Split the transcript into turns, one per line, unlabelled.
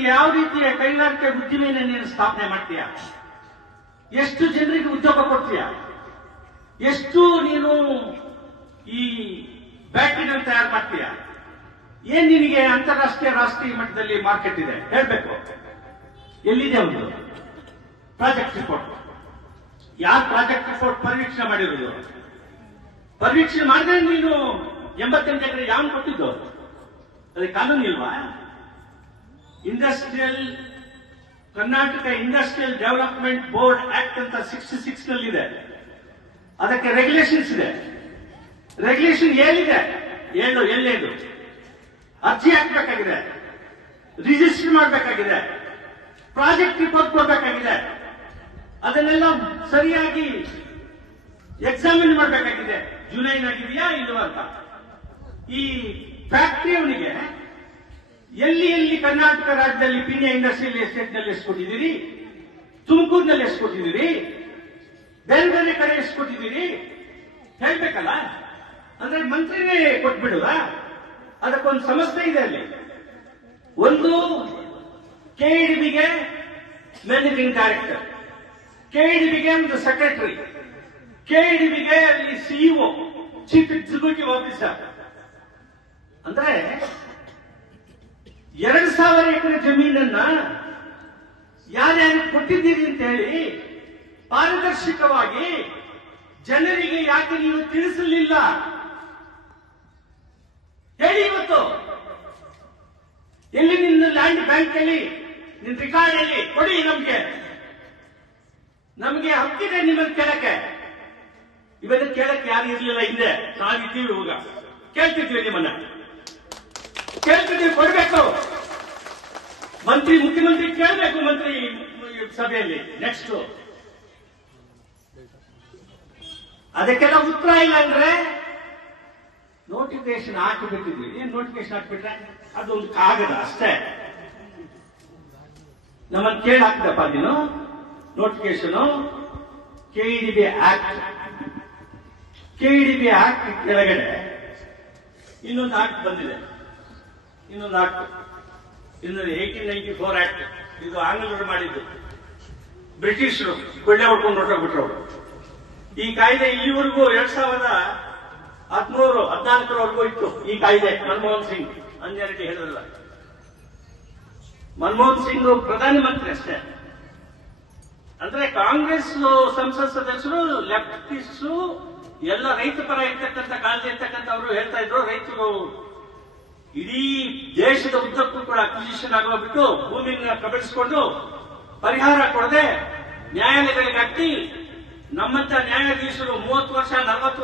ನೀನು ಯಾವ ರೀತಿಯ ಕೈಗಾರಿಕೆ ಉದ್ದಿಮೆಯನ್ನು ನೀನು ಸ್ಥಾಪನೆ ಮಾಡ್ತೀಯ ಎಷ್ಟು ಜನರಿಗೆ ಉದ್ಯೋಗ ಕೊಡ್ತೀಯ ಎಷ್ಟು ನೀನು ಈ ಬ್ಯಾಟ್ರಿಗಳನ್ನು ತಯಾರು ಮಾಡ್ತೀಯ ಏನ್ ನಿನಗೆ ಅಂತಾರಾಷ್ಟ್ರೀಯ ರಾಷ್ಟ್ರೀಯ ಮಟ್ಟದಲ್ಲಿ ಮಾರ್ಕೆಟ್ ಇದೆ ಹೇಳ್ಬೇಕು ಎಲ್ಲಿದೆ ಒಂದು ಪ್ರಾಜೆಕ್ಟ್ ರಿಪೋರ್ಟ್ ಯಾರು ಪ್ರಾಜೆಕ್ಟ್ ರಿಪೋರ್ಟ್ ಪರಿವೀಕ್ಷಣೆ ಮಾಡಿರೋದು ಪರಿವೀಕ್ಷಣೆ ಮಾಡಿದ್ರೆ ನೀನು ಎಂಬತ್ತೆಂಟು ಎಕರೆ ಯಾವ ಕೊಟ್ಟಿದ್ದು ಅದಕ್ಕೆ ಕಾನೂನು ಇಲ್ವಾ industrial Karnataka industrial development board act ಅಂತ ಸಿಕ್ಸ್ಟಿ ಸಿಕ್ಸ್ ನಲ್ಲಿ ಇದೆ ಅದಕ್ಕೆ ರೆಗ್ಯುಲೇಷನ್ಸ್ ಇದೆ ರೆಗ್ಯುಲೇಷನ್ ಏನಿದೆ ಏನು ಎಲ್ಲೇನು ಅರ್ಜಿ ಹಾಕಬೇಕಾಗಿದೆ ರಿಜಿಸ್ಟರ್ ಮಾಡಬೇಕಾಗಿದೆ ಪ್ರಾಜೆಕ್ಟ್ ರಿಪೋರ್ಟ್ ಕೊಡಬೇಕಾಗಿದೆ ಅದನ್ನೆಲ್ಲ ಸರಿಯಾಗಿ ಎಕ್ಸಾಮಿನ್ ಮಾಡಬೇಕಾಗಿದೆ ಜುಲೈನಾಗಿದೆಯಾ ಆಗಿದೆಯಾ ಇಲ್ವಾ ಅಂತ ಈ ಫ್ಯಾಕ್ಟ್ರಿ ಅವನಿಗೆ ಎಲ್ಲಿ ಎಲ್ಲಿ ಕರ್ನಾಟಕ ರಾಜ್ಯದಲ್ಲಿ ಪಿನ್ಯ ಇಂಡಸ್ಟ್ರಿಯಲ್ ಎಸ್ಟೇಟ್ ನಲ್ಲಿ ಎಷ್ಟು ಕೊಟ್ಟಿದ್ದೀರಿ ತುಮಕೂರಿನಲ್ಲಿ ಎಷ್ಟು ಕೊಟ್ಟಿದ್ದೀರಿ ಬೇರೆ ಬೇರೆ ಕಡೆ ಎಷ್ಟು ಹೇಳ್ಬೇಕಲ್ಲ ಅಂದ್ರೆ ಮಂತ್ರಿನೇ ಕೊಟ್ಬಿಡುವ ಅದಕ್ಕೊಂದು ಸಮಸ್ಯೆ ಇದೆ ಅಲ್ಲಿ ಒಂದು ಕೆಇಡಿಬಿಗೆ ಮ್ಯಾನೇಜಿಂಗ್ ಡೈರೆಕ್ಟರ್ ಕೆಇಡಿಬಿಗೆ ಒಂದು ಸೆಕ್ರೆಟರಿ ಕೆಇಡಿಬಿಗೆ ಅಲ್ಲಿ ಸಿಇಒ ಚೀಫ್ ಎಕ್ಸಿಕ್ಯೂಟಿವ್ ಆಫೀಸರ್ ಅಂದ್ರೆ ಎರಡು ಸಾವಿರ ಎಕರೆ ಜಮೀನನ್ನ ಯಾರ್ಯಾರು ಕೊಟ್ಟಿದ್ದೀರಿ ಅಂತ ಹೇಳಿ ಪಾರದರ್ಶಕವಾಗಿ ಜನರಿಗೆ ಯಾಕೆ ನೀವು ತಿಳಿಸಲಿಲ್ಲ ಹೇಳಿ ಇವತ್ತು ಎಲ್ಲಿ ನಿನ್ನ ಲ್ಯಾಂಡ್ ಬ್ಯಾಂಕ್ ಅಲ್ಲಿ ನಿನ್ನ ರಿಕಾರ್ಡ್ ಅಲ್ಲಿ ಕೊಡಿ ನಮ್ಗೆ ನಮ್ಗೆ ಹಕ್ಕಿದೆ ನಿಮ್ಮನ್ನು ಕೇಳಕ್ಕೆ ಇವತ್ತು ಕೇಳಕ್ಕೆ ಯಾರು ಇರಲಿಲ್ಲ ಹಿಂದೆ ನಾವಿದ್ದೀವಿ ಇವಾಗ ಕೇಳ್ತಿದ್ವಿ ನಿಮ್ಮನ್ನ ಕೇಳ್ತಿದ್ವಿ ಕೊಡ್ಬೇಕು ಮಂತ್ರಿ ಮುಖ್ಯಮಂತ್ರಿ ಕೇಳಬೇಕು ಮಂತ್ರಿ ಸಭೆಯಲ್ಲಿ ನೆಕ್ಸ್ಟ್ ಅದಕ್ಕೆಲ್ಲ ಉತ್ತರ ಇಲ್ಲ ಅಂದ್ರೆ ನೋಟಿಫಿಕೇಶನ್ ಹಾಕಿಬಿಟ್ಟಿದ್ವಿ ಏನ್ ನೋಟಿಫಿಕೇಶನ್ ಹಾಕಿಬಿಟ್ರೆ ಅದೊಂದು ಕಾಗದ ಅಷ್ಟೇ ನಮ್ಮನ್ನು ಕೇಳಿ ಹಾಕಿದಪ್ಪ ನೀನು notification KIADB act B act ಕೆಳಗಡೆ ಇನ್ನೊಂದು ಆಕ್ಟ್ ಬಂದಿದೆ ಇನ್ನೊಂದು ಆಕ್ಟ್ ಇನ್ನು ಏಯ್ಟೀನ್ ನೈನ್ಟಿ ಫೋರ್ ಆಕ್ಟ್ ಇದು ಆಂಗ್ಲರು ಮಾಡಿದ್ದು ಬ್ರಿಟಿಷರು ಕೊಳ್ಳೆ ಹೊಡ್ಕೊಂಡು ಹೊರಟೋಗ್ಬಿಟ್ರು ಅವರು ಈ ಕಾಯ್ದೆ ಇಲ್ಲಿವರೆಗೂ ಎರಡ್ ಸಾವಿರದ ಹದಿನೂರು ಹದಿನಾಲ್ಕರವರೆಗೂ ಇತ್ತು ಈ ಕಾಯ್ದೆ ಮನಮೋಹನ್ ಸಿಂಗ್ ಅಂಜಾರೆಡ್ಡಿ ಹೇಳಿದ್ರಲ್ಲ ಮನಮೋಹನ್ ಸಿಂಗ್ ಪ್ರಧಾನಿ ಮಂತ್ರಿ ಅಷ್ಟೇ ಅಂದ್ರೆ ಕಾಂಗ್ರೆಸ್ ಸಂಸತ್ ಸದಸ್ಯರು ಲೆಫ್ಟಿಸ್ಟ್ ಎಲ್ಲ ರೈತ ಪರ ಇರ್ತಕ್ಕಂಥ ಕಾಳಜಿ ಇರ್ತಕ್ಕಂಥ ಅವರು ಹೇಳ್ತಾ ಇದ್ರು ರೈತರು ಇಡೀ ದೇಶದ ಉದ್ದಕ್ಕೂ ಕೂಡ ಅಕ್ವಿಜಿಷನ್ ಆಗೋಗ್ಬಿಟ್ಟು ಭೂಮಿಯನ್ನು ಕಬಳಿಸಿಕೊಂಡು ಪರಿಹಾರ ಕೊಡದೆ ನ್ಯಾಯಾಲಯಗಳಿಗೆ ಅಟ್ಟಿ ನಮ್ಮಂತ ನ್ಯಾಯಾಧೀಶರು ಮೂವತ್ತು ವರ್ಷ ನಲವತ್ತು